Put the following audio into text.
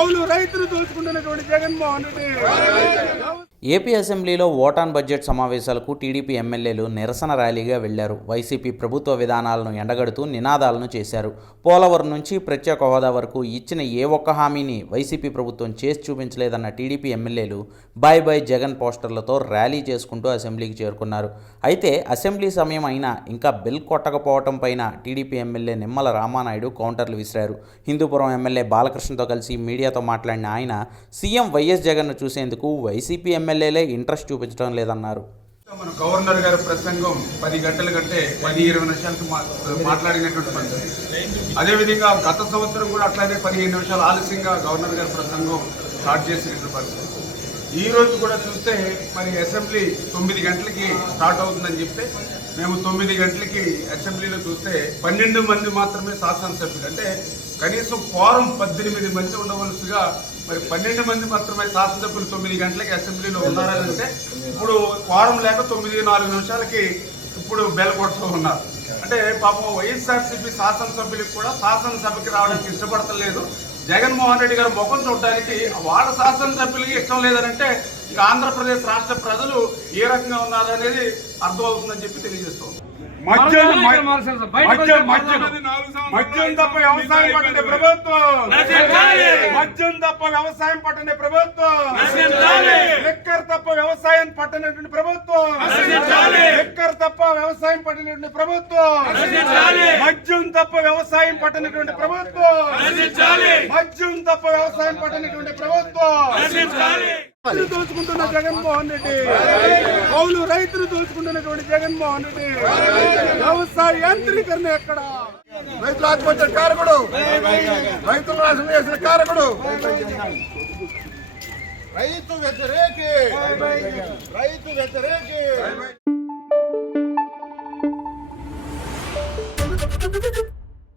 కౌలు రైతులు దోచుకుంటున్నటువంటి జగన్మోహన్ రెడ్డి. ఏపీ అసెంబ్లీలో ఓటాన్ బడ్జెట్ సమావేశాలకు టీడీపీ ఎమ్మెల్యేలు నిరసన ర్యాలీగా వెళ్ళారు. వైసీపీ ప్రభుత్వ విధానాలను ఎండగడుతూ నినాదాలను చేశారు. పోలవరం నుంచి ప్రత్యేక హోదా వరకు ఇచ్చిన ఏ ఒక్క హామీని వైసీపీ ప్రభుత్వం చేసి చూపించలేదన్న టీడీపీ ఎమ్మెల్యేలు బాయ్ బాయ్ జగన్ పోస్టర్లతో ర్యాలీ చేసుకుంటూ అసెంబ్లీకి చేరుకున్నారు. అయితే అసెంబ్లీ సమయం అయినా ఇంకా బిల్ కొట్టకపోవటం పైన టీడీపీ ఎమ్మెల్యే నిమ్మల రామానాయుడు కౌంటర్లు విసిరారు. హిందూపురం ఎమ్మెల్యే బాలకృష్ణతో కలిసి మీడియాతో మాట్లాడిన ఆయన సీఎం వైఎస్ జగన్ను చూసేందుకు వైసీపీ ఎమ్మెల్యేలే ఇంట్రెస్ట్ చూపించడం లేదన్నారు. మన గవర్నర్ గారి ప్రసంగం పది గంటల కంటే పది ఇరవై నిమిషాలకు మాట్లాడినటువంటి పరిస్థితి అదేవిధంగా గత సంవత్సరం కూడా అట్లానే పదిహేను నిమిషాలు ఆలస్యంగా గవర్నర్ గారి ప్రసంగం స్టార్ట్ చేసినటువంటి పరిస్థితి. ఈ రోజు కూడా చూస్తే మరి అసెంబ్లీ తొమ్మిది గంటలకి స్టార్ట్ అవుతుందని చెప్తే మేము తొమ్మిది గంటలకి అసెంబ్లీలో చూస్తే పన్నెండు మంది మాత్రమే శాసనసభ్యులు. అంటే కనీసం ఫారం పద్దెనిమిది మంది ఉండవలసిగా మరి పన్నెండు మంది మాత్రమే శాసనసభ్యులు తొమ్మిది గంటలకి అసెంబ్లీలో ఉన్నారంటే అంటే ఇప్పుడు వారం లేక తొమ్మిది నాలుగు నిమిషాలకి ఇప్పుడు బెల్ కొడుతూ ఉన్నారు. అంటే పాపం వైఎస్ఆర్సీపీ శాసనసభ్యులకు కూడా శాసనసభకి రావడానికి ఇష్టపడతలేదు. జగన్మోహన్ రెడ్డి గారు ముఖం చూడడానికి వాళ్ళ శాసనసభ్యులకి ఇష్టం లేదనంటే ఇక ఆంధ్రప్రదేశ్ రాష్ట్ర ప్రజలు ఏ రకంగా ఉన్నారనేది అర్థమవుతుందని చెప్పి తెలియజేస్తాం మద్యం తప్ప వ్యవసాయం పట్టని ప్రభుత్వం. మద్యం తప్ప వ్యవసాయం పట్టని ప్రభుత్వం. లిక్కర్ తప్ప వ్యవసాయం పట్టనటువంటి ప్రభుత్వం. లిక్కర్ తప్ప వ్యవసాయం పట్టినటువంటి ప్రభుత్వం. మద్యం తప్ప వ్యవసాయం పట్టనటువంటి ప్రభుత్వం. మద్యం తప్ప వ్యవసాయం పట్టనటువంటి ప్రభుత్వం. దోచుకుంటున్న జగన్మోహన్ రెడ్డి. కౌలు రైతులు దోచుకుంటున్నటువంటి జగన్మోహన్ రెడ్డి. వ్యవసాయ యాంత్రీకరణ ఎక్కడ? రైతుల ఆత్మహత్య కారకుడు. రైతుల నాశనం చేసిన కారకుడు. రైతు వ్యతిరేకి. రైతు వ్యతిరేకి.